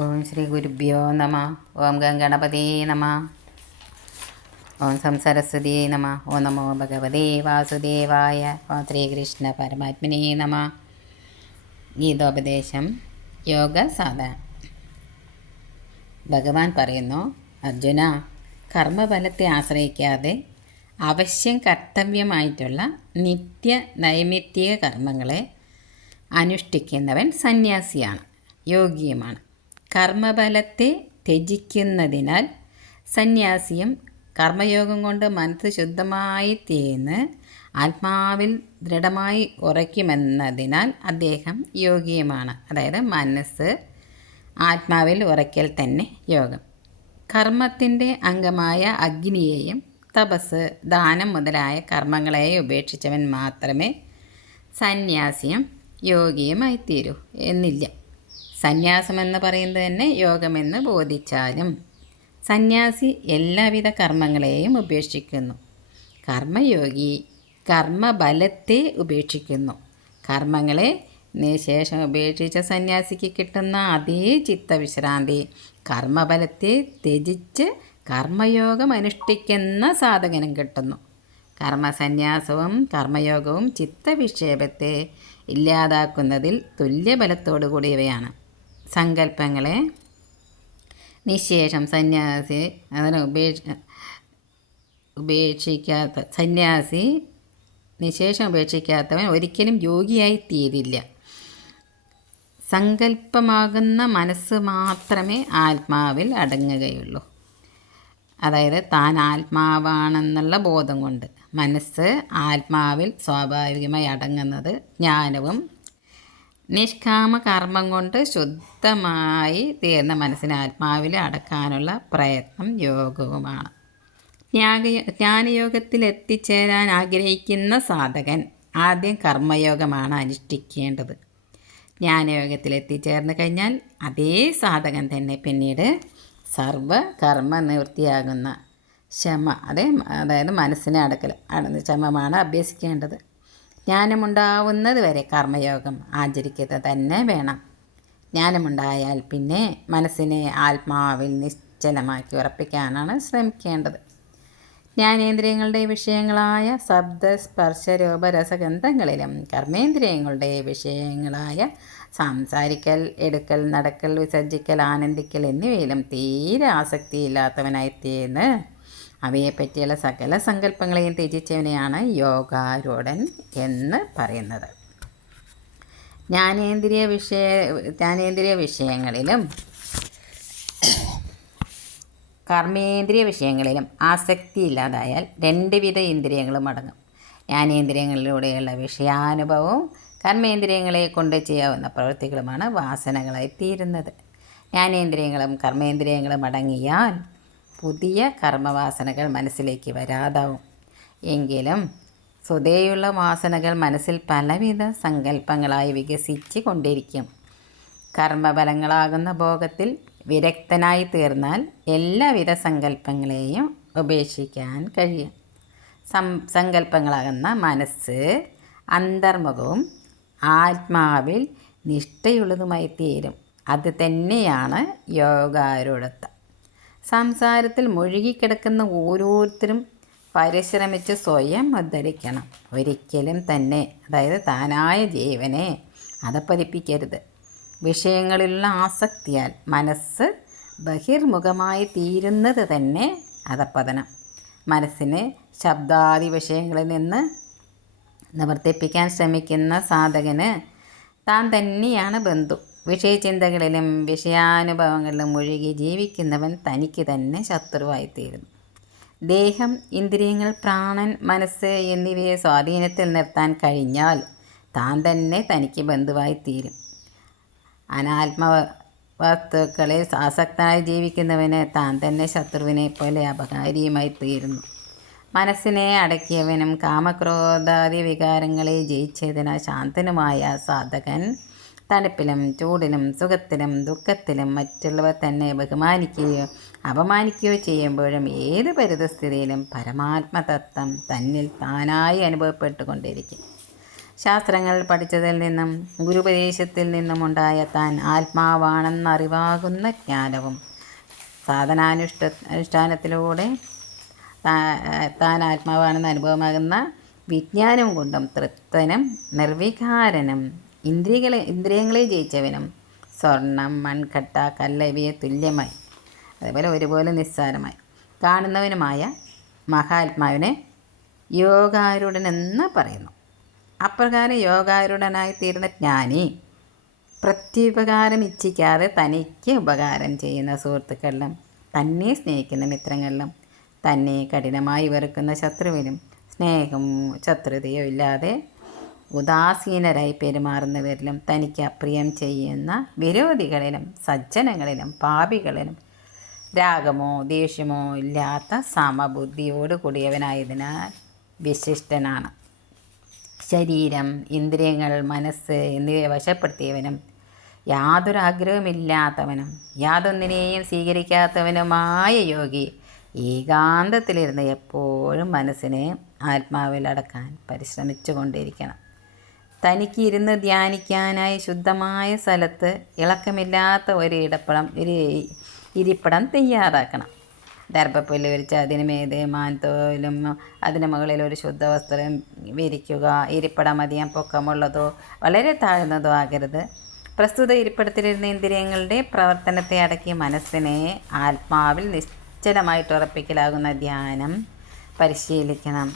ഓം ശ്രീ ഗുരുഭ്യോ നമ. ഓം ഗംഗണപതേ നമ. ഓം സംസരസ്വതീ നമ. ഓം നമോ ഭഗവതേ വാസുദേവായ. ഓം ശ്രീകൃഷ്ണ പരമാത്മനേ നമ. ഗീതോപദേശം യോഗ സാധന. ഭഗവാൻ പറയുന്നു, അർജുന, കർമ്മഫലത്തെ ആശ്രയിക്കാതെ അവശ്യം കർത്തവ്യമായിട്ടുള്ള നിത്യ നൈമിത്തിക കർമ്മങ്ങളെ അനുഷ്ഠിക്കുന്നവൻ സന്യാസിയാണ്, യോഗിയുമാണ്. കർമ്മഫലത്തെ ത്യജിക്കുന്നതിനാൽ സന്യാസിയും കർമ്മയോഗം കൊണ്ട് മനസ്സ് ശുദ്ധമായി തീർന്ന് ആത്മാവിൽ ദൃഢമായി ഉറയ്ക്കുമെന്നതിനാൽ അദ്ദേഹം യോഗിയുമാണ്. അതായത് മനസ്സ് ആത്മാവിൽ ഉറയ്ക്കൽ തന്നെ യോഗം. കർമ്മത്തിൻ്റെ അംഗമായ അഗ്നിയെയും തപസ്, ദാനം മുതലായ കർമ്മങ്ങളെയും ഉപേക്ഷിച്ചവൻ മാത്രമേ സന്യാസിയും യോഗിയുമായിത്തീരൂ എന്നില്ല. സന്യാസമെന്ന് പറയുന്നത് തന്നെ യോഗമെന്ന് ബോധിച്ചാലും സന്യാസി എല്ലാവിധ കർമ്മങ്ങളെയും ഉപേക്ഷിക്കുന്നു. കർമ്മയോഗി കർമ്മഫലത്തെ ഉപേക്ഷിക്കുന്നു. കർമ്മങ്ങളെ നിശേഷം ഉപേക്ഷിച്ച സന്യാസിക്ക് കിട്ടുന്ന അതേ ചിത്തവിശ്രാന്തി കർമ്മഫലത്തെ ത്യജിച്ച് കർമ്മയോഗം അനുഷ്ഠിക്കുന്ന സാധകനും കിട്ടുന്നു. കർമ്മസന്യാസവും കർമ്മയോഗവും ചിത്തവിക്ഷേപത്തെ ഇല്ലാതാക്കുന്നതിൽ തുല്യബലത്തോടു കൂടിയവയാണ്. സങ്കല്പങ്ങളെ നിശേഷം സന്യാസി അതിനെ നിശേഷം ഉപേക്ഷിക്കാത്തവൻ ഒരിക്കലും യോഗിയായി തീരില്ല. സങ്കല്പമാകുന്ന മനസ്സ് മാത്രമേ ആത്മാവിൽ അടങ്ങുകയുള്ളൂ. അതായത് താൻ ആത്മാവാണെന്നുള്ള ബോധം കൊണ്ട് മനസ്സ് ആത്മാവിൽ സ്വാഭാവികമായി അടങ്ങുന്നത് ജ്ഞാനവും നിഷ്കാമ കർമ്മം കൊണ്ട് ശുദ്ധമായി തീർന്ന മനസ്സിനെ ആത്മാവിൽ അടക്കാനുള്ള പ്രയത്നം യോഗവുമാണ്. ജ്ഞാനയോഗത്തിൽ എത്തിച്ചേരാൻ ആഗ്രഹിക്കുന്ന സാധകൻ ആദ്യം കർമ്മയോഗമാണ് അനുഷ്ഠിക്കേണ്ടത്. ജ്ഞാനയോഗത്തിൽ എത്തിച്ചേർന്ന് കഴിഞ്ഞാൽ അതേ സാധകൻ തന്നെ പിന്നീട് സർവകർമ്മ നിവൃത്തിയാകുന്ന അതായത് മനസ്സിനെ ശമമാണ് അഭ്യസിക്കേണ്ടത്. ജ്ഞാനമുണ്ടാവുന്നത് വരെ കർമ്മയോഗം ആചരിക്കുക തന്നെ വേണം. ജ്ഞാനമുണ്ടായാൽ പിന്നെ മനസ്സിനെ ആത്മാവിൽ നിശ്ചലമാക്കി ഉറപ്പിക്കാനാണ് ശ്രമിക്കേണ്ടത്. ജ്ഞാനേന്ദ്രിയങ്ങളുടെ വിഷയങ്ങളായ ശബ്ദ, സ്പർശ, രൂപ, രസഗന്ധങ്ങളിലും കർമ്മേന്ദ്രിയങ്ങളുടെ വിഷയങ്ങളായ സംസാരിക്കൽ, എടുക്കൽ, നടക്കൽ, വിസർജിക്കൽ, ആനന്ദിക്കൽ എന്നിവയിലും തീരെ ആസക്തിയില്ലാത്തവനായിത്തീർന്ന് അവയെപ്പറ്റിയുള്ള സകല സങ്കല്പങ്ങളെയും ത്യജിച്ചവനെയാണ് യോഗാരൂഢൻ എന്ന് പറയുന്നത്. ജ്ഞാനേന്ദ്രിയ വിഷയങ്ങളിലും കർമ്മേന്ദ്രിയ വിഷയങ്ങളിലും ആസക്തിയില്ലാതായാൽ രണ്ട് വിധ ഇന്ദ്രിയങ്ങളും അടങ്ങും. ജ്ഞാനേന്ദ്രിയങ്ങളിലൂടെയുള്ള വിഷയാനുഭവവും കർമ്മേന്ദ്രിയങ്ങളെ കൊണ്ട് ചെയ്യാവുന്ന പ്രവൃത്തികളുമാണ് വാസനകളായിത്തീരുന്നത്. ജ്ഞാനേന്ദ്രിയങ്ങളും കർമ്മേന്ദ്രിയങ്ങളും അടങ്ങിയാൽ പുതിയ കർമ്മവാസനകൾ മനസ്സിലേക്ക് വരാതാവും. എങ്കിലും സ്വതേയുള്ള വാസനകൾ മനസ്സിൽ പലവിധ സങ്കല്പങ്ങളായി വികസിച്ച് കൊണ്ടിരിക്കും. കർമ്മഫലങ്ങളാകുന്ന ഭോഗത്തിൽ വിരക്തനായി തീർന്നാൽ എല്ലാവിധ സങ്കല്പങ്ങളെയും ഉപേക്ഷിക്കാൻ കഴിയും. സങ്കല്പങ്ങളാകുന്ന മനസ്സ് അന്തർമുഖവും ആത്മാവിൽ നിഷ്ഠയുള്ളതുമായി തീരും. അത് തന്നെയാണ് യോഗാരൂഢത്വം. സംസാരത്തിൽ മുഴുകിക്കിടക്കുന്ന ഓരോരുത്തരും പരിശ്രമിച്ച് സ്വയം ഉദ്ധരിക്കണം. ഒരിക്കലും തന്നെ, അതായത് താനായ ജീവനെ അധപ്പതിപ്പിക്കരുത്. വിഷയങ്ങളിലുള്ള ആസക്തിയാൽ മനസ്സ് ബഹിർമുഖമായി തീരുന്നത് തന്നെ അധപ്പതനം. മനസ്സിനെ ശബ്ദാദി വിഷയങ്ങളിൽ നിന്ന് നിവർത്തിപ്പിക്കാൻ ശ്രമിക്കുന്ന സാധകന് താൻ തന്നെയാണ് ബന്ധു. വിഷയചിന്തകളിലും വിഷയാനുഭവങ്ങളിലും മുഴുകി ജീവിക്കുന്നവൻ തനിക്ക് തന്നെ ശത്രുവായിത്തീരുന്നു. ദേഹം, ഇന്ദ്രിയങ്ങൾ, പ്രാണൻ, മനസ്സ് എന്നിവയെ സ്വാധീനത്തിൽ നിർത്താൻ കഴിഞ്ഞാൽ താൻ തന്നെ തനിക്ക് ബന്ധുവായിത്തീരും. അനാത്മവസ്തുക്കളിൽ ആസക്തനായി ജീവിക്കുന്നവന് താൻ തന്നെ ശത്രുവിനെ പോലെ അപകാരിയുമായി തീരുന്നു. മനസ്സിനെ അടക്കിയവനും കാമക്രോധാദി വികാരങ്ങളെ ജയിച്ചതിനാൽ ശാന്തനുമായ സാധകൻ തണുപ്പിലും ചൂടിലും സുഖത്തിലും ദുഃഖത്തിലും മറ്റുള്ളവർ തന്നെ ബഹുമാനിക്കുകയോ അപമാനിക്കുകയോ ചെയ്യുമ്പോഴും ഏത് പരിതസ്ഥിതിയിലും പരമാത്മതത്വം തന്നിൽ താനായി അനുഭവപ്പെട്ടുകൊണ്ടിരിക്കും. ശാസ്ത്രങ്ങൾ പഠിച്ചതിൽ നിന്നും ഗുരുപദേശത്തിൽ നിന്നുമുണ്ടായ താൻ ആത്മാവാണെന്നറിവാകുന്ന ജ്ഞാനവും അനുഷ്ഠാനത്തിലൂടെ താൻ ആത്മാവാണെന്ന് അനുഭവമാകുന്ന വിജ്ഞാനം കൊണ്ടും തൃപ്തനും നിർവികാരനും ഇന്ദ്രിയങ്ങളെ ജയിച്ചവനും സ്വർണം, മൺകട്ട, കല്ലവിയെ തുല്യമായി, അതേപോലെ ഒരുപോലെ നിസ്സാരമായി കാണുന്നവനുമായ മഹാത്മാവിനെ യോഗാരൂഢനെന്ന് പറയുന്നു. അപ്രകാരം യോഗാരൂഢനായി തീർന്ന ജ്ഞാനി പ്രത്യുപകാരം ഇച്ഛിക്കാതെ തനിക്ക് ഉപകാരം ചെയ്യുന്ന സുഹൃത്തുക്കളിലും തന്നെ സ്നേഹിക്കുന്ന മിത്രങ്ങളിലും തന്നെ കഠിനമായി വെറുക്കുന്ന ശത്രുവിനും സ്നേഹവും ശത്രുതയോ ഇല്ലാതെ ഉദാസീനരായി പെരുമാറുന്നവരിലും തനിക്ക് അപ്രിയം ചെയ്യുന്ന വിരോധികളിലും സജ്ജനങ്ങളിലും പാപികളിലും രാഗമോ ദേഷ്യമോ ഇല്ലാത്ത സമബുദ്ധിയോട് കൂടിയവനായതിനാൽ വിശിഷ്ടനാണ്. ശരീരം, ഇന്ദ്രിയങ്ങൾ, മനസ്സ് എന്നിവയെ വശപ്പെടുത്തിയവനും യാതൊരു ആഗ്രഹമില്ലാത്തവനും യാതൊന്നിനെയും സ്വീകരിക്കാത്തവനുമായ യോഗി ഏകാന്തത്തിലിരുന്ന് എപ്പോഴും മനസ്സിനെ ആത്മാവിൽ അടക്കാൻ പരിശ്രമിച്ചു കൊണ്ടിരിക്കണം. തനിക്ക് ഇരുന്ന് ധ്യാനിക്കാനായി ശുദ്ധമായ സ്ഥലത്ത് ഇളക്കമില്ലാത്ത ഒരു ഇരിപ്പിടം തയ്യാറാക്കണം. ദർഭപ്പുല്ല് വിരിച്ച് അതിന് മീതെ മാൻതോലും അതിന് മുകളിൽ ഒരു ശുദ്ധ വസ്ത്രം വിരിക്കുക. ഇരിപ്പിടം അധികം പൊക്കമുള്ളതോ വളരെ താഴ്ന്നതോ ആകരുത്. പ്രസ്തുത ഇരിപ്പിടത്തിലിരുന്ന ഇന്ദ്രിയങ്ങളുടെ പ്രവർത്തനത്തെ അടക്കി മനസ്സിനെ ആത്മാവിൽ നിശ്ചലമായിട്ട് ഉറപ്പിക്കലാകുന്ന ധ്യാനം പരിശീലിക്കണം.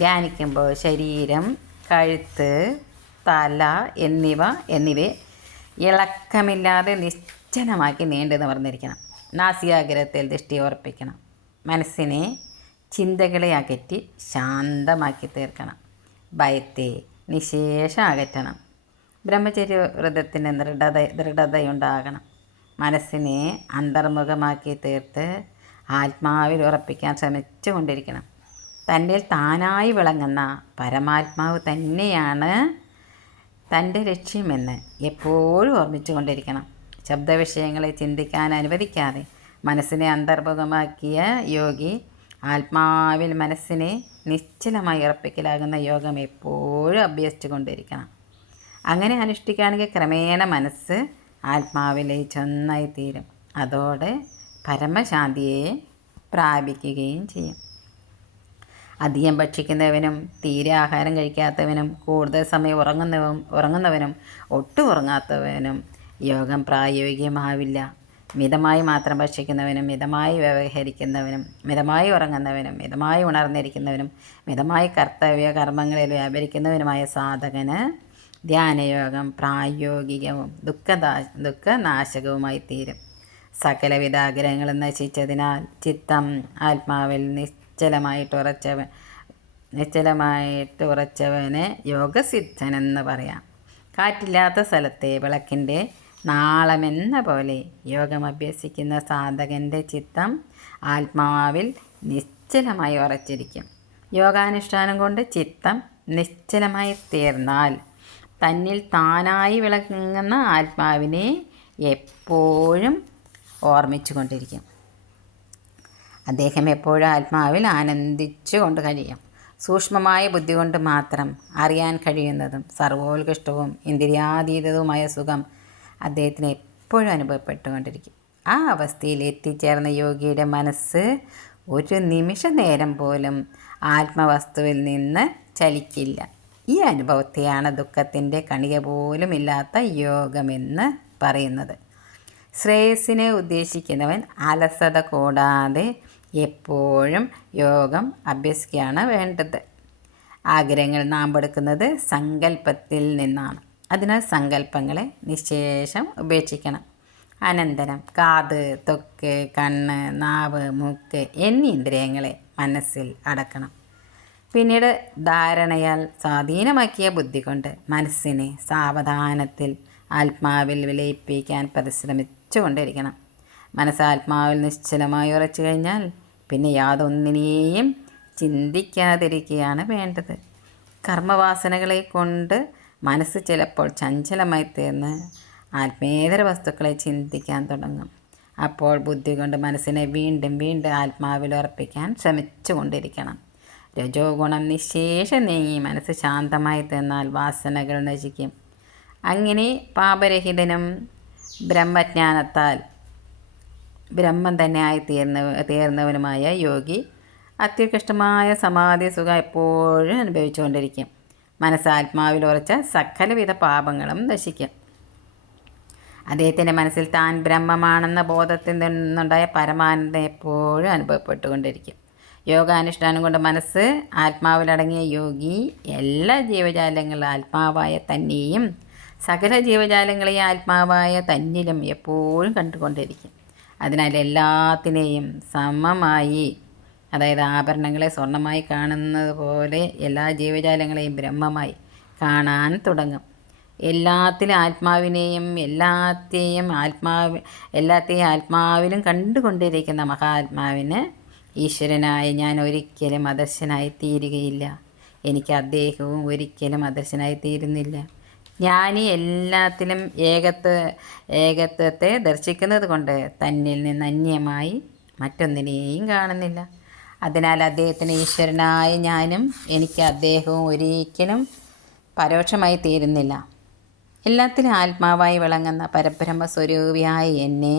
ധ്യാനിക്കുമ്പോൾ ശരീരം, കഴുത്ത്, തല എന്നിവയെ ഇളക്കമില്ലാതെ നിശ്ചലമാക്കി നീണ്ടു നിവർന്നിരിക്കണം. നാസികാഗ്രഹത്തിൽ ദൃഷ്ടി ഉറപ്പിക്കണം. മനസ്സിനെ ചിന്തകളെ അകറ്റി ശാന്തമാക്കി തീർക്കണം. ഭയത്തെ നിശേഷം അകറ്റണം. ബ്രഹ്മചര്യ വ്രതത്തിന് ദൃഢതയുണ്ടാകണം. മനസ്സിനെ അന്തർമുഖമാക്കി തീർത്ത് ആത്മാവിൽ ഉറപ്പിക്കാൻ ശ്രമിച്ചു കൊണ്ടിരിക്കണം. തൻ്റെ താനായി വിളങ്ങുന്ന പരമാത്മാവ് തന്നെയാണ് തൻ്റെ ലക്ഷ്യമെന്ന് എപ്പോഴും ഓർമ്മിച്ചു കൊണ്ടിരിക്കണം. ശബ്ദവിഷയങ്ങളെ ചിന്തിക്കാൻ അനുവദിക്കാതെ മനസ്സിനെ അന്തർമുഖമാക്കിയ യോഗി ആത്മാവിൽ മനസ്സിനെ നിശ്ചലമായി ഉറപ്പിക്കലാകുന്ന യോഗം എപ്പോഴും അഭ്യസിച്ചു കൊണ്ടിരിക്കണം. അങ്ങനെ അനുഷ്ഠിക്കുകയാണെങ്കിൽ ക്രമേണ മനസ്സ് ആത്മാവിൽ ലയിച്ചൊന്നായി തീരും. അതോടെ പരമശാന്തിയെ പ്രാപിക്കുകയും ചെയ്യും. അധികം ഭക്ഷിക്കുന്നവനും തീരെ ആഹാരം കഴിക്കാത്തവനും കൂടുതൽ സമയം ഉറങ്ങുന്നവനും ഒട്ടും ഉറങ്ങാത്തവനും യോഗം പ്രായോഗികമാവില്ല. മിതമായി മാത്രം ഭക്ഷിക്കുന്നവനും മിതമായി വ്യവഹരിക്കുന്നവനും മിതമായി ഉറങ്ങുന്നവനും മിതമായി ഉണർന്നിരിക്കുന്നവനും മിതമായി കർത്തവ്യ കർമ്മങ്ങളിൽ വ്യാപരിക്കുന്നവനുമായ സാധകന് ധ്യാനയോഗം പ്രായോഗികവും ദുഃഖനാശകവുമായി തീരും. സകലവിധ ആഗ്രഹങ്ങളും നശിച്ചതിനാൽ ചിത്തം ആത്മാവിൽ നിശ്ചലമായിട്ട് ഉറച്ചവനെ യോഗസിദ്ധനെന്ന് പറയാം. കാറ്റില്ലാത്ത സ്ഥലത്തെ വിളക്കിൻ്റെ നാളമെന്ന പോലെ യോഗം അഭ്യസിക്കുന്ന സാധകൻ്റെ ചിത്തം ആത്മാവിൽ നിശ്ചലമായി ഉറച്ചിരിക്കും. യോഗാനുഷ്ഠാനം കൊണ്ട് ചിത്തം നിശ്ചലമായി തീർന്നാൽ തന്നിൽ താനായി വിളങ്ങുന്ന ആത്മാവിനെ എപ്പോഴും ഓർമ്മിച്ചു കൊണ്ടിരിക്കും. അദ്ദേഹം എപ്പോഴും ആത്മാവിൽ ആനന്ദിച്ചു കൊണ്ട് കഴിയും. സൂക്ഷ്മമായ ബുദ്ധി കൊണ്ട് മാത്രം അറിയാൻ കഴിയുന്നതും സർവോത്കൃഷ്ടവും ഇന്ദ്രിയാതീതവുമായ സുഖം അദ്ദേഹത്തിന് എപ്പോഴും അനുഭവപ്പെട്ടുകൊണ്ടിരിക്കും. ആ അവസ്ഥയിൽ എത്തിച്ചേർന്ന യോഗിയുടെ മനസ്സ് ഒരു നിമിഷ നേരം പോലും ആത്മവസ്തുവിൽ നിന്ന് ചലിക്കില്ല. ഈ അനുഭവത്തെയാണ് ദുഃഖത്തിൻ്റെ കണിക പോലും ഇല്ലാത്ത യോഗമെന്ന് പറയുന്നത്. ശ്രേയസ്സിനെ ഉദ്ദേശിക്കുന്നവൻ അലസത കൂടാതെ എപ്പോഴും യോഗം അഭ്യസിക്കുകയാണ് വേണ്ടത്. ആഗ്രഹങ്ങൾ നാമ്പെടുക്കുന്നത് സങ്കല്പത്തിൽ നിന്നാണ്. അതിനാൽ സങ്കല്പങ്ങളെ നിശേഷം ഉപേക്ഷിക്കണം. അനന്തരം കാത്, ത്വക്ക്, കണ്ണ്, നാവ്, മൂക്ക് എന്നീ ഇന്ദ്രിയങ്ങളെ മനസ്സിൽ അടക്കണം. പിന്നീട് ധാരണയാൽ സ്വാധീനമാക്കിയ ബുദ്ധി കൊണ്ട് മനസ്സിനെ സാവധാനത്തിൽ ആത്മാവിൽ വിലയിപ്പിക്കാൻ പരിശ്രമിച്ചു കൊണ്ടിരിക്കണം. മനസ്സ് ആത്മാവിൽ നിശ്ചലമായി ഉറച്ചു കഴിഞ്ഞാൽ പിന്നെ യാതൊന്നിനെയും ചിന്തിക്കാതിരിക്കുകയാണ് വേണ്ടത്. കർമ്മവാസനകളെ കൊണ്ട് മനസ്സ് ചിലപ്പോൾ ചഞ്ചലമായി തീർന്ന് ആത്മേതര വസ്തുക്കളെ ചിന്തിക്കാൻ തുടങ്ങും. അപ്പോൾ ബുദ്ധി കൊണ്ട് മനസ്സിനെ വീണ്ടും വീണ്ടും ആത്മാവിൽ ഉറപ്പിക്കാൻ ശ്രമിച്ചു കൊണ്ടിരിക്കണം. രജോ ഗുണം നിശേഷം നീങ്ങി മനസ്സ് ശാന്തമായി തീർന്നാൽ വാസനകൾ നശിക്കും. അങ്ങനെ പാപരഹിതനും ബ്രഹ്മജ്ഞാനത്താൽ ബ്രഹ്മം തന്നെ ആയി തീർന്നവനുമായ യോഗി അത്യുത്കൃഷ്ടമായ സമാധി സുഖം എപ്പോഴും അനുഭവിച്ചുകൊണ്ടിരിക്കും. മനസ്സ് ആത്മാവിൽ ഉറച്ച സകലവിധ പാപങ്ങളും നശിക്കും. അദ്ദേഹത്തിൻ്റെ മനസ്സിൽ താൻ ബ്രഹ്മമാണെന്ന ബോധത്തിൽ നിന്നുണ്ടായ പരമാനന്ദം എപ്പോഴും അനുഭവപ്പെട്ടുകൊണ്ടിരിക്കും. യോഗാനുഷ്ഠാനം കൊണ്ട് മനസ്സ് ആത്മാവിലടങ്ങിയ യോഗി എല്ലാ ജീവജാലങ്ങളും ആത്മാവായ തന്നെയും സകല ജീവജാലങ്ങളെയും ആത്മാവായ തന്നിലും എപ്പോഴും കണ്ടുകൊണ്ടിരിക്കും. അതിനാൽ എല്ലാത്തിനെയും സമമായി, അതായത് ആഭരണങ്ങളെ സ്വർണ്ണമായി കാണുന്നത് പോലെ എല്ലാ ജീവജാലങ്ങളെയും ബ്രഹ്മമായി കാണാൻ തുടങ്ങും. എല്ലാത്തിലും ആത്മാവിനെയും എല്ലാത്തെയും ആത്മാവിലും കണ്ടുകൊണ്ടിരിക്കുന്ന മഹാത്മാവിന് ഈശ്വരനായ ഞാൻ ഒരിക്കലും അദർശനായി തീരുകയില്ല. എനിക്ക് അദ്ദേഹവും ഒരിക്കലും അദർശനായി തീരുന്നില്ല. ജ്ഞാനി എല്ലാത്തിലും ഏകത്വത്തെ ദർശിക്കുന്നത് കൊണ്ട് തന്നിൽ നിന്ന് അന്യമായി മറ്റൊന്നിനെയും കാണുന്നില്ല. അതിനാൽ അദ്ദേഹത്തിന് ഈശ്വരനായ ഞാനും എനിക്ക് അദ്ദേഹവും ഒരിക്കലും പരോക്ഷമായി തീരുന്നില്ല. എല്ലാത്തിലും ആത്മാവായി വിളങ്ങുന്ന പരബ്രഹ്മ സ്വരൂപിയായി എന്നെ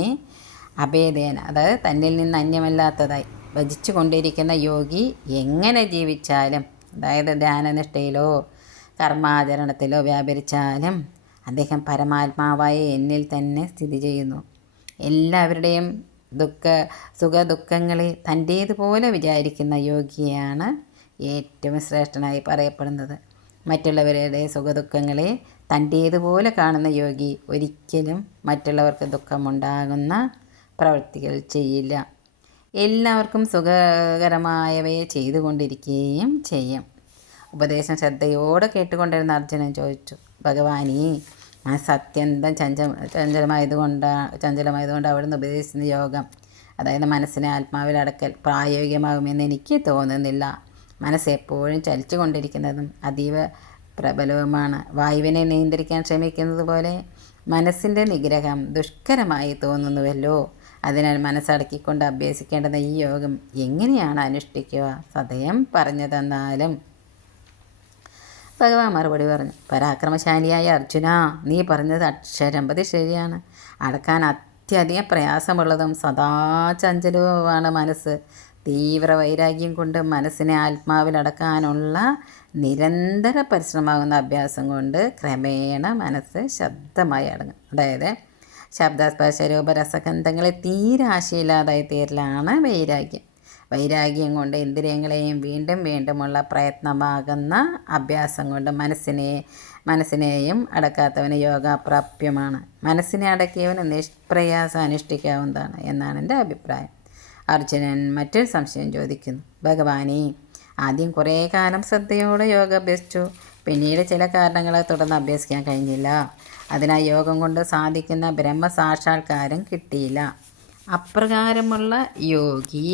അഭേദേന, അതായത് തന്നിൽ നിന്ന് അന്യമല്ലാത്തതായി ഭജിച്ചു കൊണ്ടിരിക്കുന്ന യോഗി എങ്ങനെ ജീവിച്ചാലും, അതായത് ധ്യാനനിഷ്ഠയിലോ കർമാചരണത്തിലോ വ്യാപരിച്ചാലും അദ്ദേഹം പരമാത്മാവായി എന്നിൽ തന്നെ സ്ഥിതി ചെയ്യുന്നു. എല്ലാവരുടെയും സുഖദുഃഖങ്ങളെ തൻ്റേതുപോലെ വിചാരിക്കുന്ന യോഗിയാണ് ഏറ്റവും ശ്രേഷ്ഠനായി പറയപ്പെടുന്നത്. മറ്റുള്ളവരുടെ സുഖദുഃഖങ്ങളെ തൻ്റേതുപോലെ കാണുന്ന യോഗി ഒരിക്കലും മറ്റുള്ളവർക്ക് ദുഃഖമുണ്ടാകുന്ന പ്രവൃത്തികൾ ചെയ്യില്ല. എല്ലാവർക്കും സുഖകരമായവയെ ചെയ്തുകൊണ്ടിരിക്കുകയും ചെയ്യും. ഉപദേശം ശ്രദ്ധയോടെ കേട്ടുകൊണ്ടിരുന്ന അർജുനൻ ചോദിച്ചു, ഭഗവാനേ, മനസ്സ് അത്യന്തം ചഞ്ചലമായതുകൊണ്ട് അവിടുന്ന് ഉപദേശിക്കുന്ന യോഗം, അതായത് മനസ്സിനെ ആത്മാവിൽ അടക്കൽ പ്രായോഗികമാകുമെന്ന് എനിക്ക് തോന്നുന്നില്ല. മനസ്സ് എപ്പോഴും ചലിച്ചു കൊണ്ടിരിക്കുന്നതും അതീവ പ്രബലവുമാണ്. വായുവിനെ നിയന്ത്രിക്കാൻ ശ്രമിക്കുന്നത് പോലെ മനസ്സിൻ്റെ നിഗ്രഹം ദുഷ്കരമായി തോന്നുന്നുവല്ലോ. അതിനാൽ മനസ്സടക്കിക്കൊണ്ട് അഭ്യസിക്കേണ്ടുന്ന ഈ യോഗം എങ്ങനെയാണ് അനുഷ്ഠിക്കുക? സദയം പറഞ്ഞു തന്നാലും. ഭഗവാൻ മറുപടി പറഞ്ഞു, പരാക്രമശാലിയായ അർജുന, നീ പറഞ്ഞത് അക്ഷരമ്പതി ശരിയാണ്. അടക്കാൻ അത്യധികം പ്രയാസമുള്ളതും സദാ ചഞ്ചലവുമാണ് മനസ്സ്. തീവ്ര വൈരാഗ്യം കൊണ്ട് മനസ്സിനെ ആത്മാവിലടക്കാനുള്ള നിരന്തര പരിശ്രമമാകുന്ന അഭ്യാസം കൊണ്ട് ക്രമേണ മനസ്സ് ശബ്ദമായി അടങ്ങും. അതായത് ശബ്ദസ്പർശ രൂപരസഗന്ധങ്ങളെ തീരെ ആശയില്ലാതായി തീരലാണ് വൈരാഗ്യം. വൈരാഗ്യം കൊണ്ട് ഇന്ദ്രിയങ്ങളെയും വീണ്ടും വീണ്ടുമുള്ള പ്രയത്നമാകുന്ന അഭ്യാസം കൊണ്ട് മനസ്സിനെയും അടക്കാത്തവന് യോഗാപ്രാപ്യമാണ്. മനസ്സിനെ അടക്കിയവന് നിഷ്പ്രയാസം അനുഷ്ഠിക്കാവുന്നതാണ് എന്നാണ് എൻ്റെ അഭിപ്രായം. അർജുനൻ മറ്റൊരു സംശയം ചോദിക്കുന്നു, ഭഗവാനേ, ആദ്യം കുറേ കാലം ശ്രദ്ധയോടെ യോഗ അഭ്യസിച്ചു. പിന്നീട് ചില കാരണങ്ങളെ തുടർന്ന് അഭ്യസിക്കാൻ കഴിഞ്ഞില്ല. അതിനാൽ യോഗം കൊണ്ട് സാധിക്കുന്ന ബ്രഹ്മസാക്ഷാത്കാരം കിട്ടിയില്ല. അപ്രകാരമുള്ള യോഗി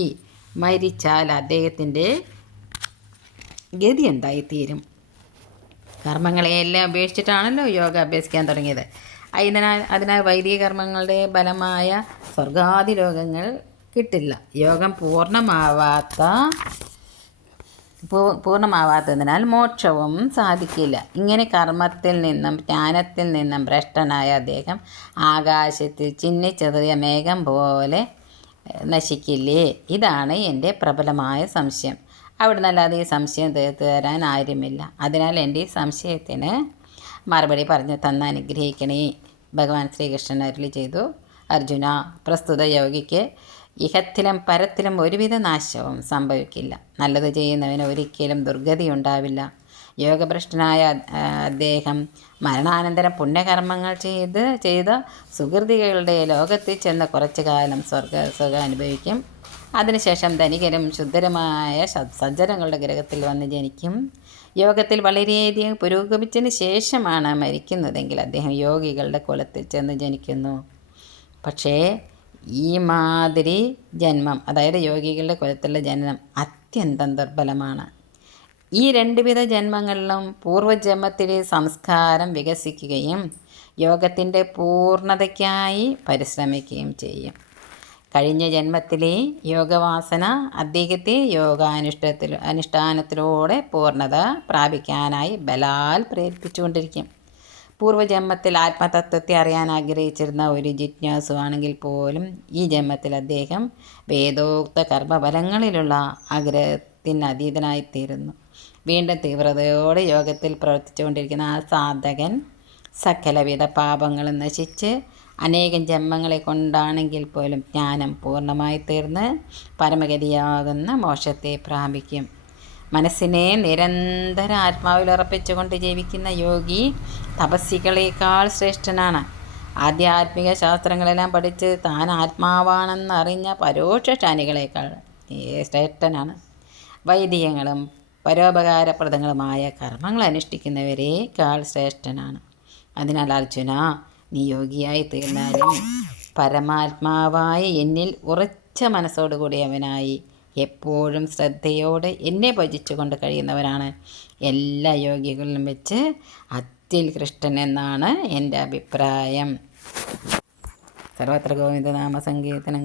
മരിച്ചാൽ അദ്ദേഹത്തിൻ്റെ ഗതി എന്തായിത്തീരും? കർമ്മങ്ങളെയെല്ലാം ഉപേക്ഷിച്ചിട്ടാണല്ലോ യോഗ അഭ്യസിക്കാൻ തുടങ്ങിയത്. അതിനാൽ വൈദിക കർമ്മങ്ങളുടെ ബലമായ സ്വർഗാദി ലോകങ്ങൾ കിട്ടില്ല. യോഗം പൂർണ്ണമാവാത്തതിനാൽ മോക്ഷവും സാധിക്കില്ല. ഇങ്ങനെ കർമ്മത്തിൽ നിന്നും ജ്ഞാനത്തിൽ നിന്നും ഭ്രഷ്ടനായ അദ്ദേഹം ആകാശത്തിൽ ചിന്നിച്ചെറിയ മേഘം പോലെ നശിക്കില്ലേ? ഇതാണ് എൻ്റെ പ്രബലമായ സംശയം. അവിടുന്ന് അല്ലാതെ ഈ സംശയം തീർത്തു തരാൻ ആരുമില്ല. അതിനാൽ എൻ്റെ ഈ സംശയത്തിന് മറുപടി പറഞ്ഞു തന്ന് അനുഗ്രഹിക്കണേ. ഭഗവാൻ ശ്രീകൃഷ്ണൻ അരുളി ചെയ്തു, അർജുന, പ്രസ്തുത യോഗിക്ക് ഇഹത്തിലും പരത്തിലും ഒരുവിധ നാശവും സംഭവിക്കില്ല. നല്ലത് ചെയ്യുന്നവന് ഒരിക്കലും ദുർഗതി ഉണ്ടാവില്ല. യോഗഭ്രഷ്ടനായ അദ്ദേഹം മരണാനന്തരം പുണ്യകർമ്മങ്ങൾ ചെയ്ത സുഹൃതികളുടെ ലോകത്തിൽ ചെന്ന് കുറച്ചു കാലം സുഖം അനുഭവിക്കും. അതിനുശേഷം ധനികരും ശുദ്ധരുമായ സജ്ജനങ്ങളുടെ ഗ്രഹത്തിൽ വന്ന് ജനിക്കും. യോഗത്തിൽ വളരെയധികം പുരോഗമിച്ചതിന് ശേഷമാണ് മരിക്കുന്നതെങ്കിൽ അദ്ദേഹം യോഗികളുടെ കുലത്തിൽ ചെന്ന് ജനിക്കുന്നു. പക്ഷേ ഈ മാതിരി ജന്മം, അതായത് യോഗികളുടെ കുലത്തിലുള്ള ജനനം അത്യന്തം ദുർബലമാണ്. ഈ രണ്ടുവിധ ജന്മങ്ങളിലും പൂർവ്വജന്മത്തിലെ സംസ്കാരം വികസിക്കുകയും യോഗത്തിൻ്റെ പൂർണ്ണതയ്ക്കായി പരിശ്രമിക്കുകയും ചെയ്യും. കഴിഞ്ഞ ജന്മത്തിലെ യോഗവാസന അദ്ദേഹത്തെ അനുഷ്ഠാനത്തിലൂടെ പൂർണ്ണത പ്രാപിക്കാനായി ബലാൽ പ്രേരിപ്പിച്ചുകൊണ്ടിരിക്കും. പൂർവ്വജന്മത്തിൽ ആത്മതത്വത്തെ അറിയാൻ ആഗ്രഹിച്ചിരുന്ന ഒരു ജിജ്ഞാസുവാണെങ്കിൽ പോലും ഈ ജന്മത്തിൽ അദ്ദേഹം വേദോക്ത കർമ്മഫലങ്ങളിലുള്ള ആഗ്രഹത്തിന് അതീതനായിത്തീരുന്നു. വീണ്ടും തീവ്രതയോടെ യോഗത്തിൽ പ്രവർത്തിച്ചുകൊണ്ടിരിക്കുന്ന ആ സാധകൻ സകലവിധ പാപങ്ങളും നശിച്ച് അനേകം ജന്മങ്ങളെ കൊണ്ടാണെങ്കിൽ പോലും ജ്ഞാനം പൂർണ്ണമായി തീർന്ന് പരമഗതിയാകുന്ന മോക്ഷത്തെ പ്രാപിക്കും. മനസ്സിനെ നിരന്തരം ആത്മാവിൽ ഉറപ്പിച്ചുകൊണ്ട് ജീവിക്കുന്ന യോഗി തപസ്സികളേക്കാൾ ശ്രേഷ്ഠനാണ്. ആധ്യാത്മിക ശാസ്ത്രങ്ങളെല്ലാം പഠിച്ച് താൻ ആത്മാവാണെന്ന് അറിഞ്ഞ പരോക്ഷശാനികളേക്കാൾ ശ്രേഷ്ഠനാണ്. വൈദികങ്ങളും പരോപകാരപ്രദങ്ങളുമായ കർമ്മങ്ങൾ അനുഷ്ഠിക്കുന്നവരേക്കാൾ ശ്രേഷ്ഠനാണ്. അതിനാൽ അർജുന, നീ യോഗിയായി തീർന്നാലും പരമാത്മാവായി എന്നിൽ ഉറച്ച മനസ്സോടുകൂടിയവനായി എപ്പോഴും ശ്രദ്ധയോടെ എന്നെ ഭജിച്ചുകൊണ്ട് കഴിയുന്നവനാണ് എല്ലാ യോഗികളിലും വെച്ച് അത്യുത്കൃഷ്ടൻ എന്നാണ് എൻ്റെ അഭിപ്രായം. സർവത്ര ഗോവിന്ദനാമ സങ്കീർത്തനം.